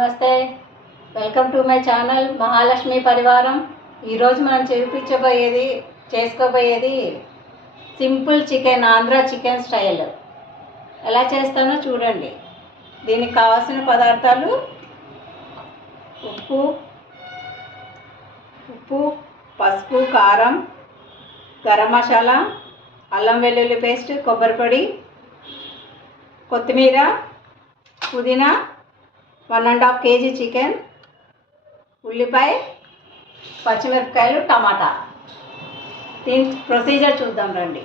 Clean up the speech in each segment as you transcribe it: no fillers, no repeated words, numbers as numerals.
నమస్తే, welcome to my channel Mahalakshmi పరివారం. ఈరోజు మనం చేసుకోబోయేది simple chicken, Andhra chicken style. ఎలా చేస్తానో చూడండి. దీనికి కావాల్సిన పదార్థాలు ఉప్పు, పసుపు, కారం, గరం మసాలా, అల్లం వెల్లుల్లి పేస్ట్, కొబ్బరి పొడి, కొత్తిమీర, పుదీనా, 1.5 kg చికెన్, ఉల్లిపాయ, పచ్చిమిరపకాయలు, టమాటా. దీని ప్రొసీజర్ చూద్దాం రండి.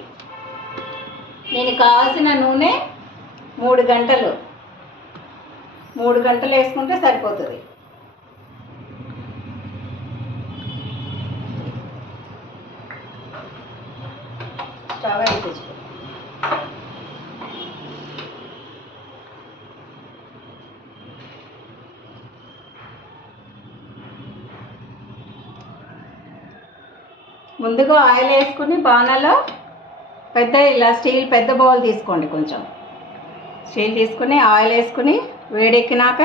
దీనికి కావాల్సిన నూనె 3 గంటలు వేసుకుంటే సరిపోతుంది. స్టవ్ వేయించుకో. ముందుగా ఆయిల్ వేసుకుని బాణలో ఇలా స్టీల్ పెద్ద బౌల్ తీసుకోండి. కొంచెం స్టీల్ తీసుకుని ఆయిల్ వేసుకుని వేడెక్కినాక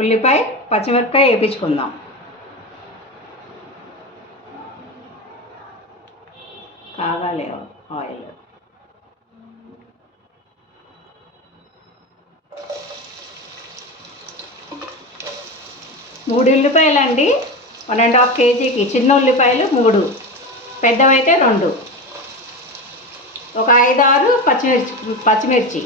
ఉల్లిపాయ, పచ్చిమిరపకాయ వేయించుకుందాం. కాగాలి ఆయిల్. మూడు ఉల్లిపాయలు అండి, 1.5 kgకి. చిన్న ఉల్లిపాయలు 3, పెద్దవైతే 2. ఒక 5-6 పచ్చిమిర్చి.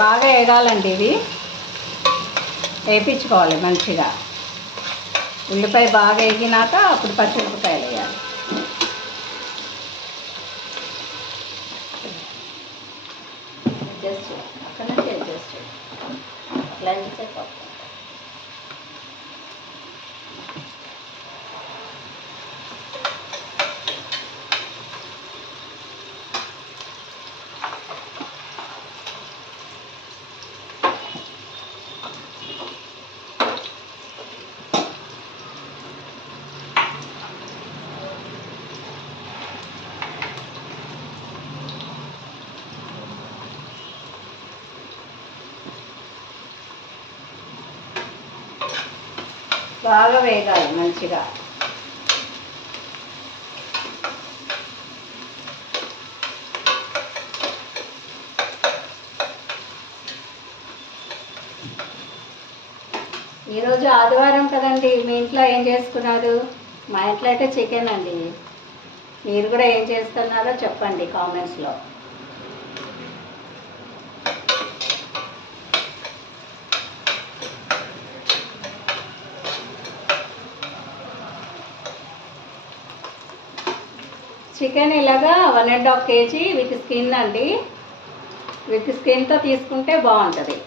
బాగా వేగాలండి. ఇవి వేయించుకోవాలి మంచిగా. ఉల్లిపాయ బాగా వేగినాక అప్పుడు పచ్చిమిరపకాయలు వేయాలి. అడ్జస్ట్ అక్కడ నుంచి అడ్జస్ట్ అట్లా చేసేది. బాగా వేగాలి మంచిగా. ఈరోజు ఆదివారం కదండి, మీ ఇంట్లో ఏం చేసుకున్నారు? మా ఇంట్లో అయితే చికెన్ అండి. మీరు కూడా ఏం చేస్తున్నారో చెప్పండి కామెంట్స్లో. చికెన్ ఇలాగా 1.5 kg విత్ స్కిన్ అండి. విత్ స్కిన్తో తీసుకుంటే బాగుంటుంది.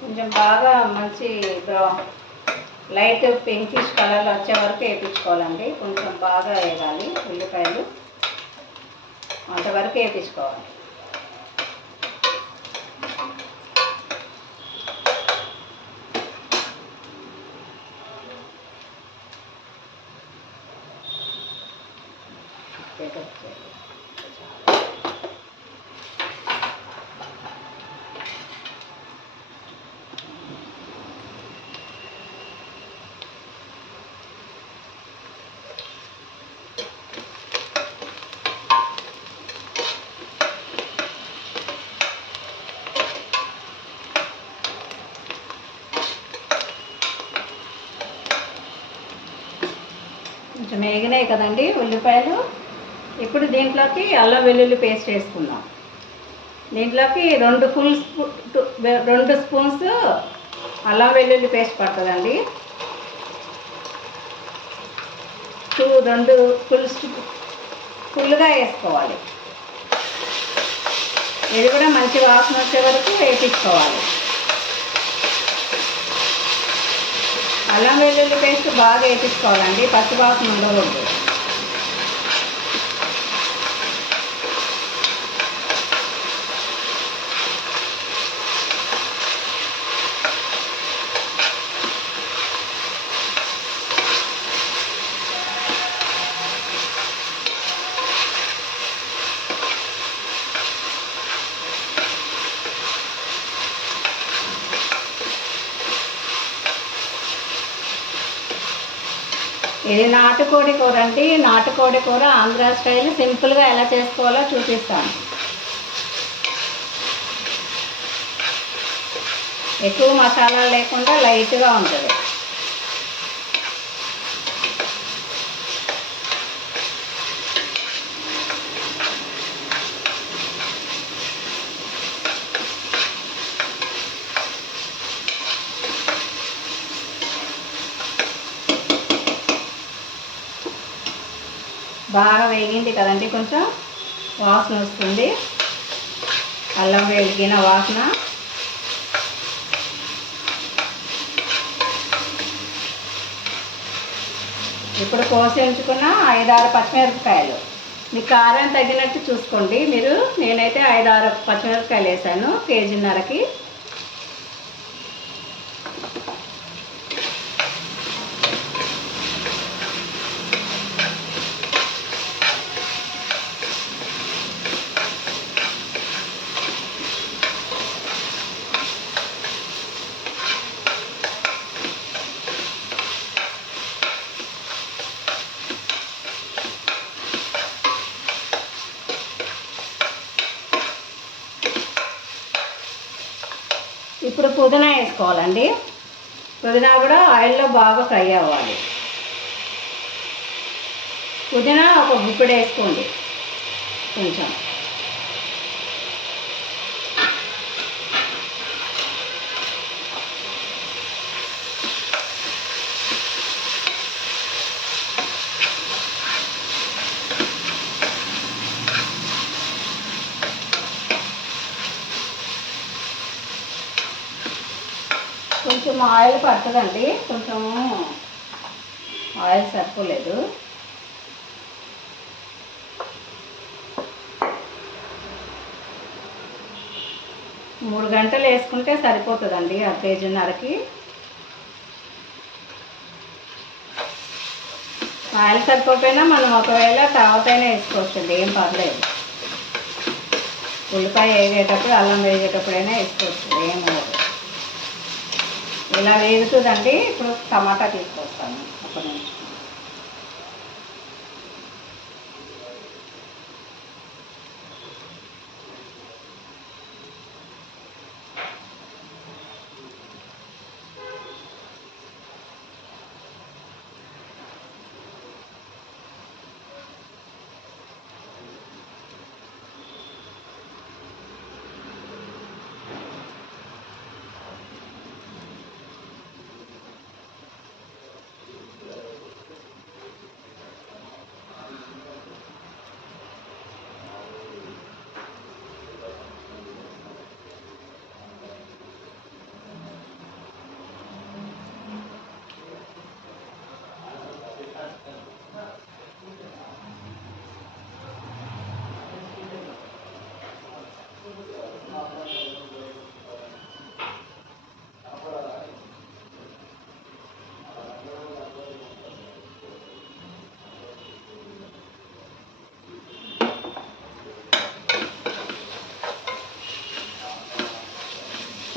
కొంచెం బాగా మంచి లైట్ పింకిష్ కలర్లో వచ్చే వరకు వేయించుకోవాలండి. కొంచెం బాగా వేయాలి ఉల్లిపాయలు, అంతవరకు వేయించుకోవాలి. కొంచెం వేగినాయి కదండి ఉల్లిపాయలు. ఇప్పుడు దీంట్లోకి అల్లం వెల్లుల్లి పేస్ట్ వేసుకుందాం. దీంట్లోకి 2 స్పూన్స్ అల్లం వెల్లుల్లి పేస్ట్ పడుతుందండి. 2 ఫుల్గా వేసుకోవాలి. ఇది కూడా మంచి వాసన వచ్చే వరకు వేపించుకోవాలి. అల్లం వెల్లుల్లి పేస్ట్ బాగా వేపించుకోవాలండి, పచ్చి వాసన ఉండకూడదు. ఇది నాటుకోడి కూర అండి. నాటుకోడి కూర ఆంధ్ర స్టైల్ సింపుల్గా ఎలా చేసుకోవాలో చూపిస్తాను. ఎక్కువ మసాలా లేకుండా లైట్గా ఉంటుంది. బాగా వేగింది కదండి, కొంచెం వాసన వస్తుంది, అల్లం వేగిన వాసన. ఇప్పుడు కోసి ఉంచుకున్న 5-6 పచ్చిమిరపకాయలు, మీ కారం తగ్గినట్టు చూసుకోండి మీరు. నేనైతే 5-6 పచ్చిమిరపకాయలు వేసాను కేజీన్నరకి. ఇప్పుడు పుదీనా వేసుకోవాలండి. పుదీనా కూడా ఆయిల్లో బాగా ఫ్రై అవ్వాలి. పుదీనా ఒక గుప్పెడు వేసుకోండి కొంచెం. కొంచెం ఆయిల్ పడుతుందండి, కొంచెం ఆయిల్ సరిపోలేదు. మూడు గంటలు వేసుకుంటే సరిపోతుందండి ఆ కేజీన్నరకి. ఆయిల్ సరిపోకపోయినా మనం ఒకవేళ తర్వాత అయినా వేసుకోవచ్చండి, ఏం పర్లేదు. ఉల్లిపాయ వేగేటప్పుడు అల్లం వేగేటప్పుడైనా వేసుకోవచ్చు, ఏమవ్వదు. ఇలా వేగుతుందండి. ఇప్పుడు టమాటా తీసుకొస్తాను ఒక నిమిషం.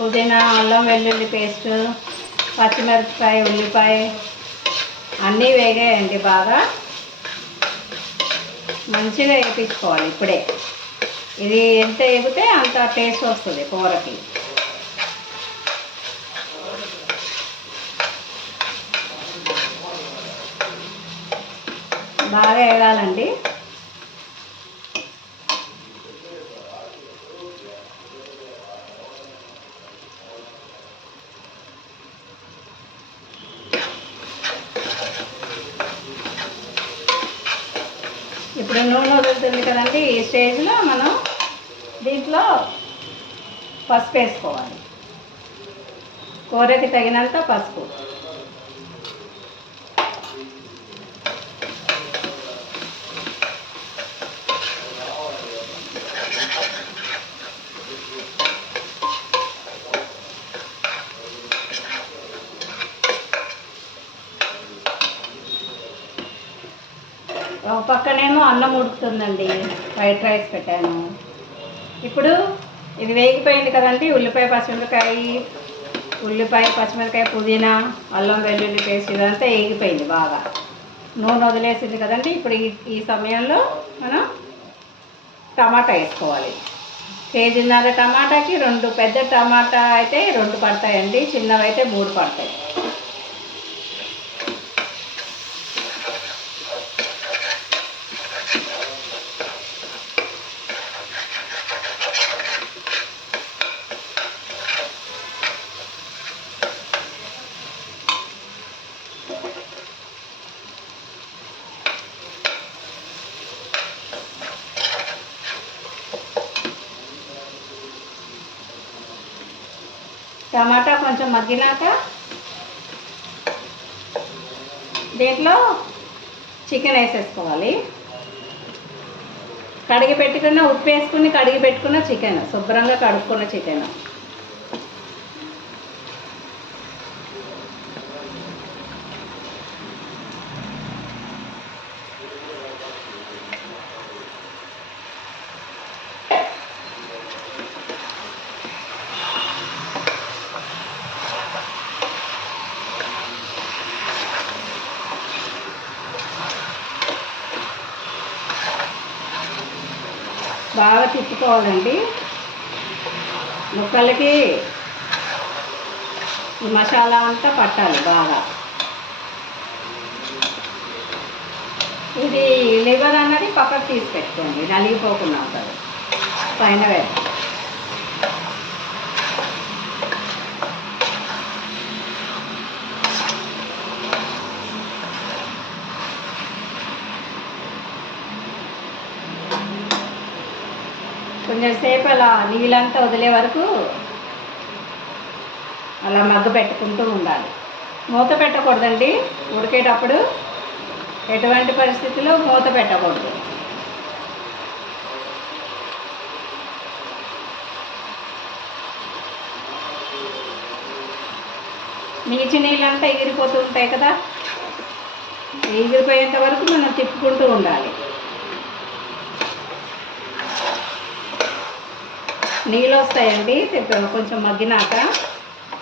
పుదీనా, అల్లం వెల్లుల్లి పేస్ట్, పచ్చిమిరపకాయ, ఉల్లిపాయ అన్నీ వేగాయండి. బాగా మంచిగా వేయించుకోవాలి ఇప్పుడే. ఇది ఎంత వేగితే అంత టేస్ట్ వస్తుంది కూరకి. బాగా వేగాలండి. ఇప్పుడు నూనె వదులుతుంది కదండి, ఈ స్టేజ్లో మనం దీంట్లో పసుపు వేసుకోవాలి. కూరకి తగినంత పసుపు. ఒక పక్కనేమో అన్నం ఉడుకుతుందండి, వైట్ రైస్ పెట్టాను. ఇప్పుడు ఇది వేగిపోయింది కదండి, ఉల్లిపాయ పచ్చిమిరకాయ, పుదీనా, అల్లం వెల్లుల్లి పేస్ట్ ఇదంతా వేగిపోయింది బాగా. నూనె వదిలేసింది కదండి. ఇప్పుడు ఈ సమయంలో మనం టమాటా వేసుకోవాలి. కేజీన్నర టమాటాకి 2 పెద్ద టమాటా అయితే 2 పడతాయండి, చిన్నవి అయితే 3 పడతాయి. టమాటా కొంచెం మగ్గినాక దీంట్లో చికెన్ వేసేసుకోవాలి. కడిగి పెట్టుకున్న ఉప్పు వేసుకుని కడిగి పెట్టుకున్న చికెన్, శుభ్రంగా కడుక్కున్న చికెన్. బాగా తిప్పుకోవాలండి. ముక్కలకి ఈ మసాలా అంతా పట్టాలి బాగా. ఇది లివర్ అన్నది పక్కకు తీసి పెట్టుకోండి, నలిగిపోకుండా ఉంటుంది. పైన వేద్దాం. కొంచెం సేపు అలా నీళ్ళంతా వదిలే వరకు అలా మగ్గ పెట్టుకుంటూ ఉండాలి. మూత పెట్టకూడదండి ఉడికేటప్పుడు, ఎటువంటి పరిస్థితుల్లో మూత పెట్టకూడదు. నీచి నీళ్ళంతా ఎగిరిపోతూ ఉంటాయి కదా, ఎగిరిపోయేంత వరకు మనం తిప్పుకుంటూ ఉండాలి. నీళ్ళు వస్తాయండి కొంచెం మగ్గినాక,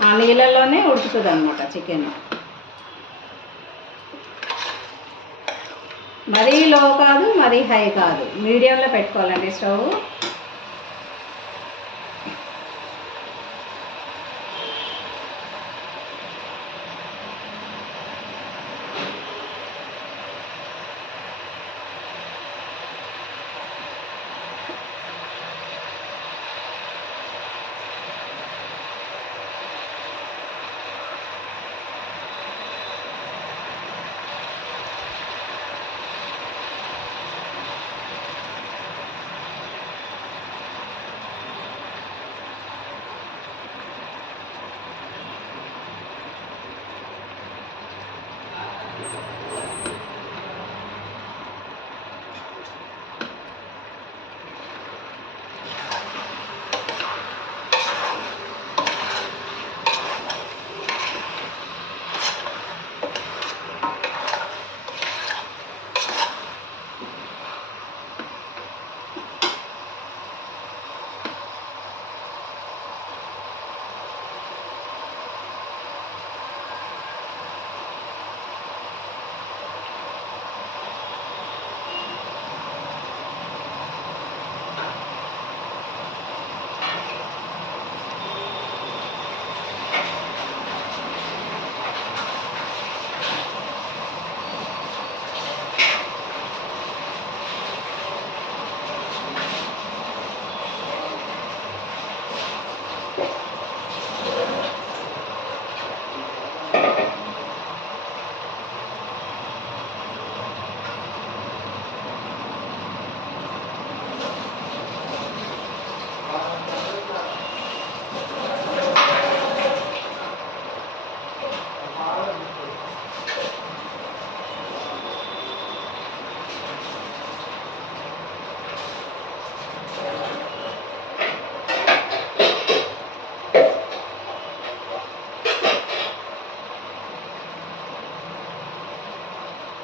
ఆ నీళ్ళలోనే ఉడుకుతుంది అన్నమాట చికెన్. మరీ లో కాదు, మరీ హై కాదు, మీడియంలో పెట్టుకోవాలండి స్టవ్.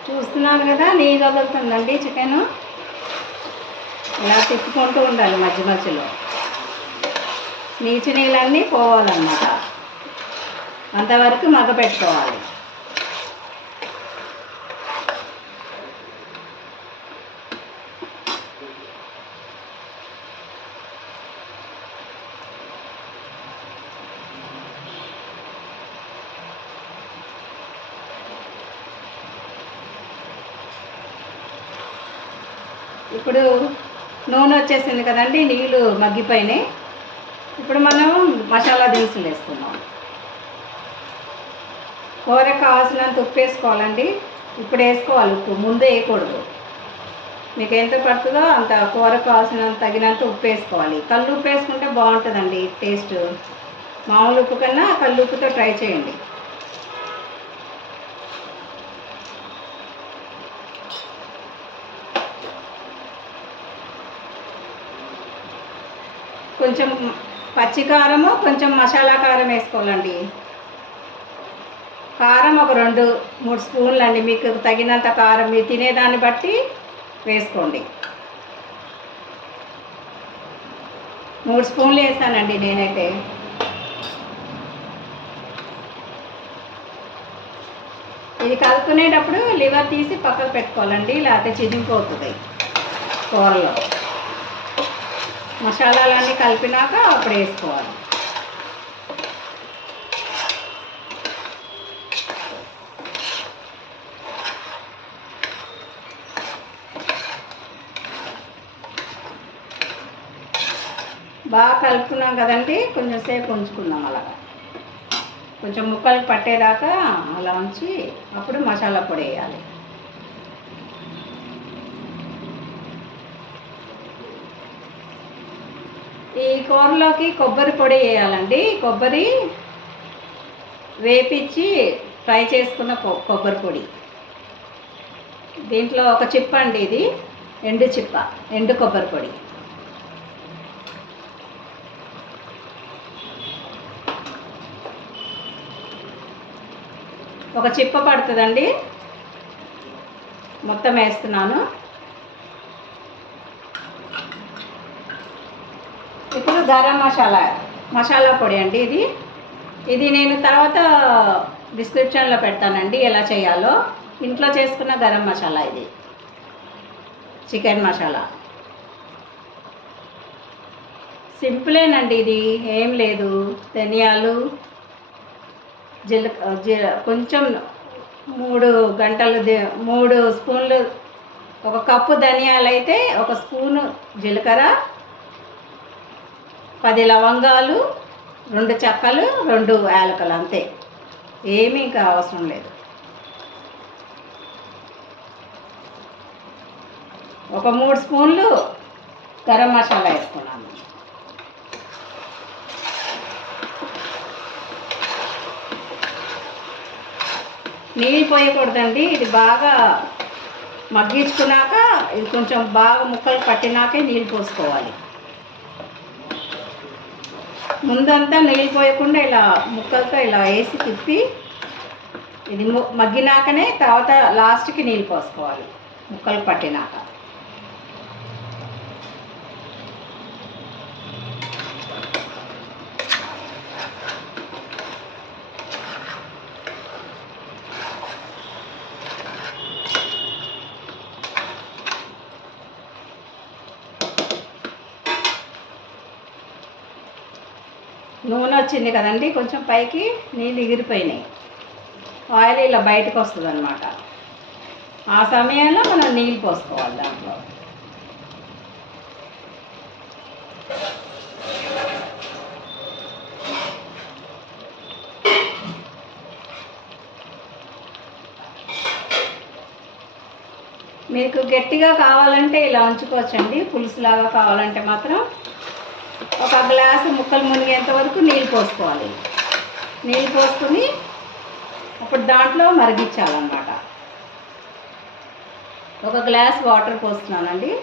చూస్తున్నారు కదా, నీళ్ళు వదులుతుందండి చికెను. ఇలా తిప్పుకుంటూ ఉండాలి మధ్య మధ్యలో, నీచు నీళ్ళన్నీ పోవాలన్నమాట. అంతవరకు మగ్గ పెట్టుకోవాలి. ఇప్పుడు నూనె వచ్చేసింది కదండి, నీళ్ళు మగ్గిపోయినాయి. ఇప్పుడు మనం మసాలా దినుసులు వేసుకుందాం. కూరకు కావాల్సినంత ఉప్పు వేసుకోవాలండి. ఇప్పుడు వేసుకోవాలి ఉప్పు, ముందే వేయకూడదు. మీకు ఎంత పడుతుందో అంత కూరకు కావాల్సినంత తగినంత ఉప్పు వేసుకోవాలి. కళ్ళు ఉప్పు వేసుకుంటే బాగుంటుందండి టేస్ట్. మామూలు ఉప్పు కన్నా కళ్ళు ఉప్పుతో ట్రై చేయండి. కొంచెం పచ్చి కారము, కొంచెం మసాలా కారం వేసుకోవాలండి. కారం ఒక 2-3 స్పూన్లు అండి, మీకు తగినంత కారం మీరు తినేదాన్ని బట్టి వేసుకోండి. 3 స్పూన్లు వేసానండి నేనైతే. ఇది కలుపుకునేటప్పుడు లివర్ తీసి పక్కకు పెట్టుకోవాలండి, లేకపోతే చిరిగిపోతుంది కూరలో. మసాలాలన్నీ కలిపినాక అప్పుడు వేసుకోవాలి. బాగా కలుపుకున్నాం కదండి, కొంచెం సేపు ఉంచుకుందాం అలాగా. కొంచెం ముక్కలు పట్టేదాకా అలా ఉంచి అప్పుడు మసాలా పొడి వేయాలి. ఈ కూరలోకి కొబ్బరి పొడి వేయాలండి. కొబ్బరి వేపించి ఫ్రై చేసుకున్న కొబ్బరి పొడి. దీంట్లో ఒక చిప్ప అండి, ఇది ఎండు చిప్ప, ఎండు కొబ్బరి పొడి. ఒక చిప్ప పడుతుందండి, మొత్తం వేస్తున్నాను. ఇప్పుడు గరం మసాలా పొడి అండి. ఇది నేను తర్వాత డిస్క్రిప్షన్లో పెడతానండి ఎలా చేయాలో. ఇంట్లో చేసుకున్న గరం మసాలా ఇది, చికెన్ మసాలా. సింపులేనండి ఇది, ఏం లేదు. ధనియాలు, కొంచెం 3 స్పూన్లు, ఒక కప్పు ధనియాలు అయితే 1 స్పూను జీలకర్ర, 10 లవంగాలు, 2 చెక్కలు, 2 యాలకులు, అంతే. ఏమీ ఇంకా అవసరం లేదు. ఒక 3 స్పూన్లు గరం మసాలా వేసుకున్నాను. నీళ్ళు పోయకూడదండి, ఇది బాగా మగ్గించుకున్నాక, ఇది కొంచెం బాగా ముక్కలు పట్టినాకే నీళ్ళు పోసుకోవాలి. ముందంతా నీళ్ళు పోయకుండా ఇలా ముక్కలతో ఇలా వేసి తిప్పి, ఇది మగ్గినాకనే తర్వాత లాస్ట్కి నీళ్ళు పోసుకోవాలి ముక్కలు పట్టినాక. నూనె వచ్చింది కదండి, కొంచెం పైకి నీళ్ళు ఎగిరిపోయినాయి, ఆయిల్ ఇలా బయటకు వస్తుంది అన్నమాట. ఆ సమయంలో మనం నీళ్ళు పోసుకోవాలి దాంట్లో. మీకు గట్టిగా కావాలంటే ఇలా ఉంచుకోవచ్చండి, పులుసులాగా కావాలంటే మాత్రం ఒక గ్లాసు ముక్కలు మునిగేంత వరకు నీళ్ళు పోసుకోవాలి. నీళ్ళు పోసుకుని అప్పుడు దాంట్లో మరిగించాలన్నమాట. ఒక గ్లాస్ వాటర్ పోస్తున్నానండి.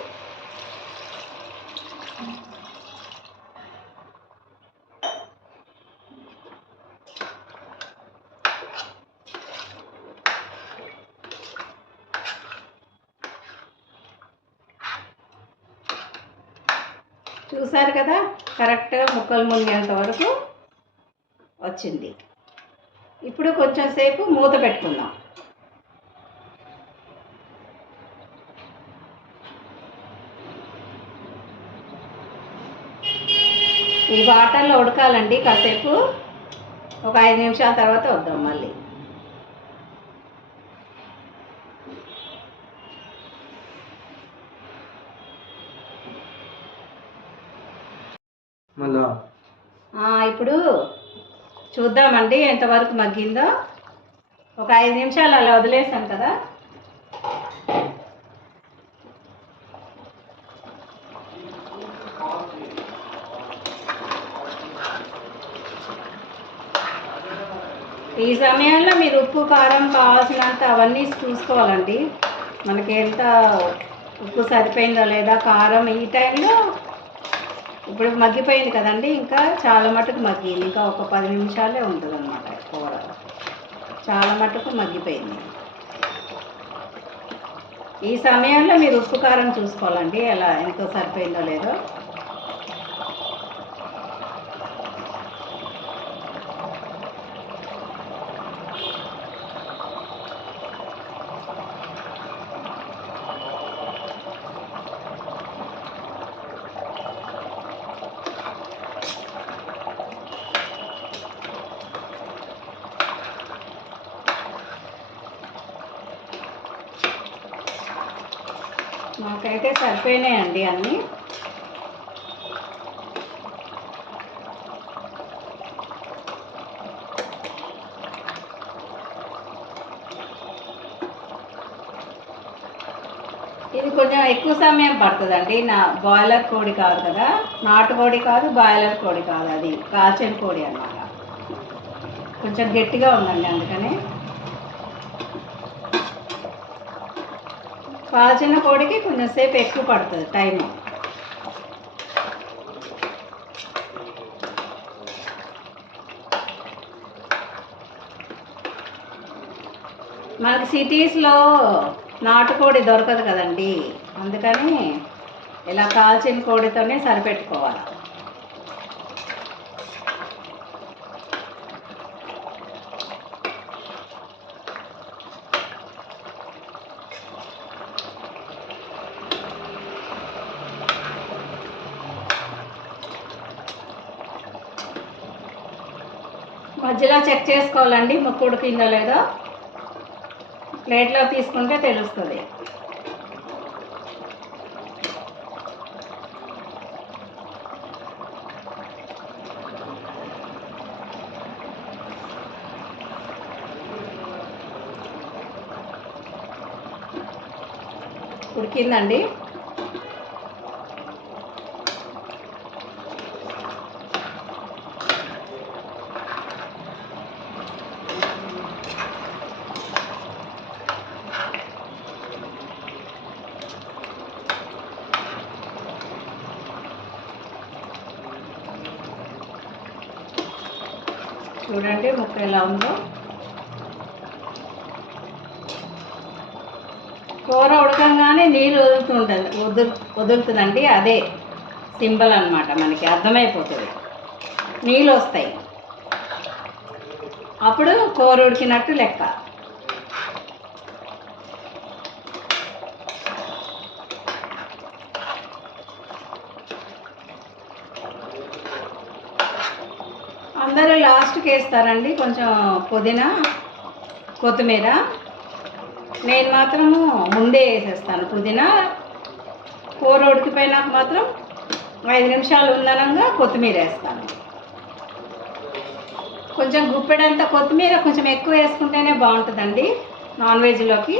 చూసారు కదా, కరెక్ట్గా ముక్కలు మునిగేంత వరకు వచ్చింది. ఇప్పుడు కొంచెం సేపు మూత పెట్టుకుందాం. ఈ వాటర్లో ఉడకాలండి కాసేపు. ఒక 5 నిమిషాల తర్వాత వద్దాం మళ్ళీ. ఇప్పుడు చూద్దామండి ఎంతవరకు మగ్గిందో. ఒక 5 నిమిషాలు అలా వదిలేసాం కదా. ఈ సమయంలో మీరు ఉప్పు కారం కావాల్సినంత అవన్నీ చూసుకోవాలండి. మనకి ఎంత ఉప్పు సరిపోయిందో లేదా, కారం ఈ టైంలో. ఇప్పుడు మగ్గిపోయింది కదండి, ఇంకా చాలా మటుకు మగ్గింది. ఇంకా ఒక 10 నిమిషాలే ఉంటుంది అన్నమాట కూర. చాలా మటుకు మగ్గిపోయింది. ఈ సమయంలో మీరు ఉప్పు కారం చూసుకోవాలండి, ఎలా ఎంతో సరిపోయిందో లేదో. నాకైతే సరిపోయినాయండి అన్నీ. ఇది కొంచెం ఎక్కువ సమయం పడుతుందండి. బాయిలర్ కోడి కాదు కదా, నాటుకోడి కాదు, బాయిలర్ కోడి కాదు, అది కాల్చిన కోడి అన్నమాట. కొంచెం గట్టిగా ఉందండి, అందుకని. కాల్చిన కోడికి కొంచెం సేపు ఎక్కువ పడుతుంది టైము. మనకి సిటీస్లో నాటుకోడి దొరకదు కదండి, అందుకని ఇలా కాల్చిన కోడితోనే సరిపెట్టుకోవాలి. మధ్యలో చెక్ చేసుకోవాలండి ముక్క ఉడికిందో లేదో. ప్లేట్లో తీసుకుంటే తెలుస్తుంది. ఉడికిందండి. చూడండి ముక్క ఎలా ఉందో. కూర ఉడకంగానే నీళ్ళు వదులుతుందండి. అదే సింబల్ అన్నమాట, మనకి అర్థమైపోతుంది. నీళ్ళు వస్తాయి, అప్పుడు కూర ఉడికినట్టు లెక్క. అందరూ లాస్ట్కి వేస్తారండి కొంచెం పుదీనా, కొత్తిమీర. నేను మాత్రము ముందే వేసేస్తాను పుదీనా. కూర ఉడికిపోయినాక మాత్రం 5 నిమిషాలు ఉందనంగా కొత్తిమీర వేస్తాను. కొంచెం గుప్పెడంత కొత్తిమీర కొంచెం ఎక్కువ వేసుకుంటేనే బాగుంటుందండి నాన్ వెజ్లోకి.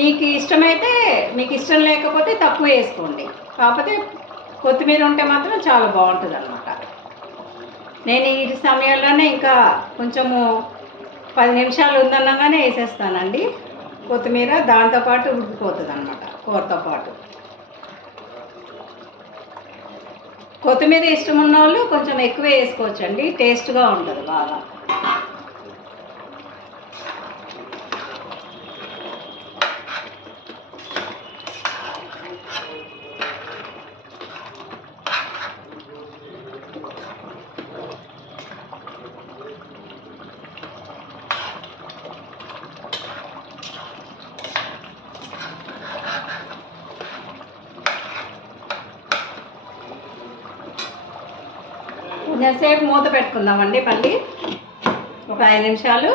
మీకు ఇష్టమైతే, మీకు ఇష్టం లేకపోతే తక్కువ వేసుకోండి. కాకపోతే కొత్తిమీర ఉంటే మాత్రం చాలా బాగుంటుంది అన్నమాట. నేను ఈ సమయంలోనే ఇంకా కొంచెము 10 నిమిషాలు ఉందన్నగానే వేసేస్తానండి కొత్తిమీర. దాంతోపాటు ఉడికిపోతుంది అన్నమాట కూరతో పాటు. కొత్తిమీర ఇష్టం ఉన్న వాళ్ళు కొంచెం ఎక్కువ వేసుకోవచ్చండి, టేస్ట్గా ఉంటుంది బాగా. కొంచెంసేపు మూత పెట్టుకుందామండి మళ్ళీ ఒక 5 నిమిషాలు.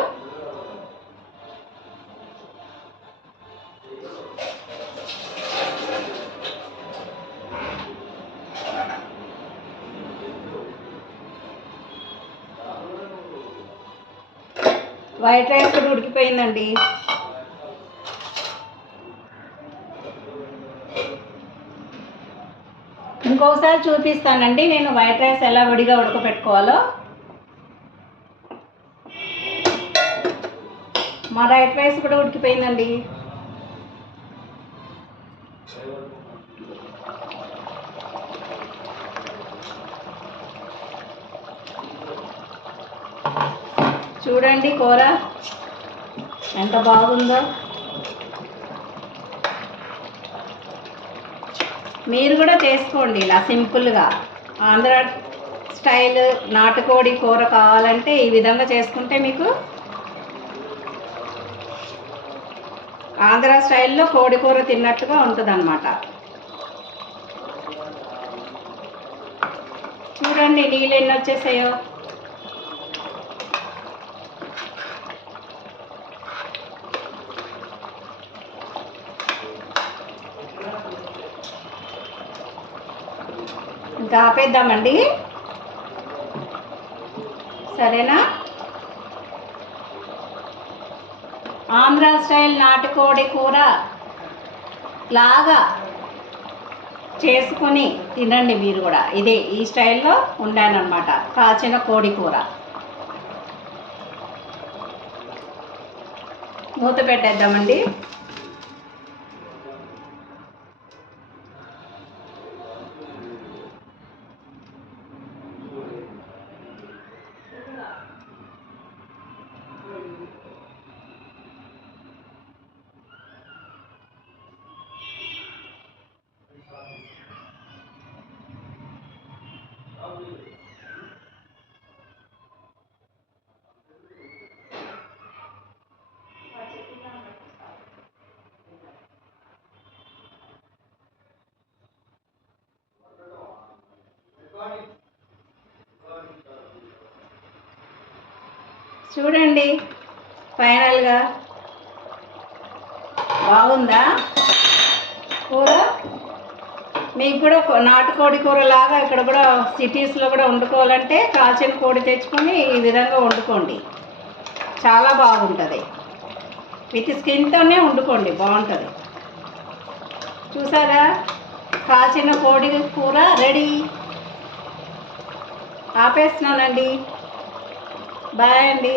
వైట్ రైస్ కూడా ఉడికిపోయిందండి. ఇంకొకసారి చూపిస్తానండి నేను వైట్ రైస్ ఎలా విడిగా ఉడకపెట్టుకోవాలో. మా వైట్ రైస్ కూడా ఉడికిపోయిందండి. చూడండి కూర ఎంత బాగుందో. మీరు కూడా చేసుకోండి ఇలా సింపుల్గా. ఆంధ్ర స్టైల్ నాటుకోడి కూర కావాలంటే ఈ విధంగా చేసుకుంటే మీకు ఆంధ్ర స్టైల్లో కోడి కూర తిన్నట్టుగా ఉంటుందన్నమాట. చూడండి నీళ్ళు ఎన్ని వచ్చేసాయో. ఇంకా ఆపేద్దామండి, సరేనా? ఆంధ్ర స్టైల్ నాటుకోడి కూర లాగా చేసుకొని తినండి మీరు కూడా. ఇదే ఈ స్టైల్లో ఉండానన్నమాట కాచిన కోడి కూర. మూత పెట్టేద్దామండి. చూడండి ఫైనల్గా బాగుందా కూర? మీకు కూడా నాటుకోడి కూర లాగా ఇక్కడ కూడా సిటీస్లో కూడా వండుకోవాలంటే కాల్చిన కోడి తెచ్చుకొని ఈ విధంగా వండుకోండి, చాలా బాగుంటుంది. విత్ స్కిన్తోనే వండుకోండి, బాగుంటుంది. చూసారా, కాల్చిన కోడి కూర రెడీ. ఆపేస్తున్నానండి. బాయ్ అండి.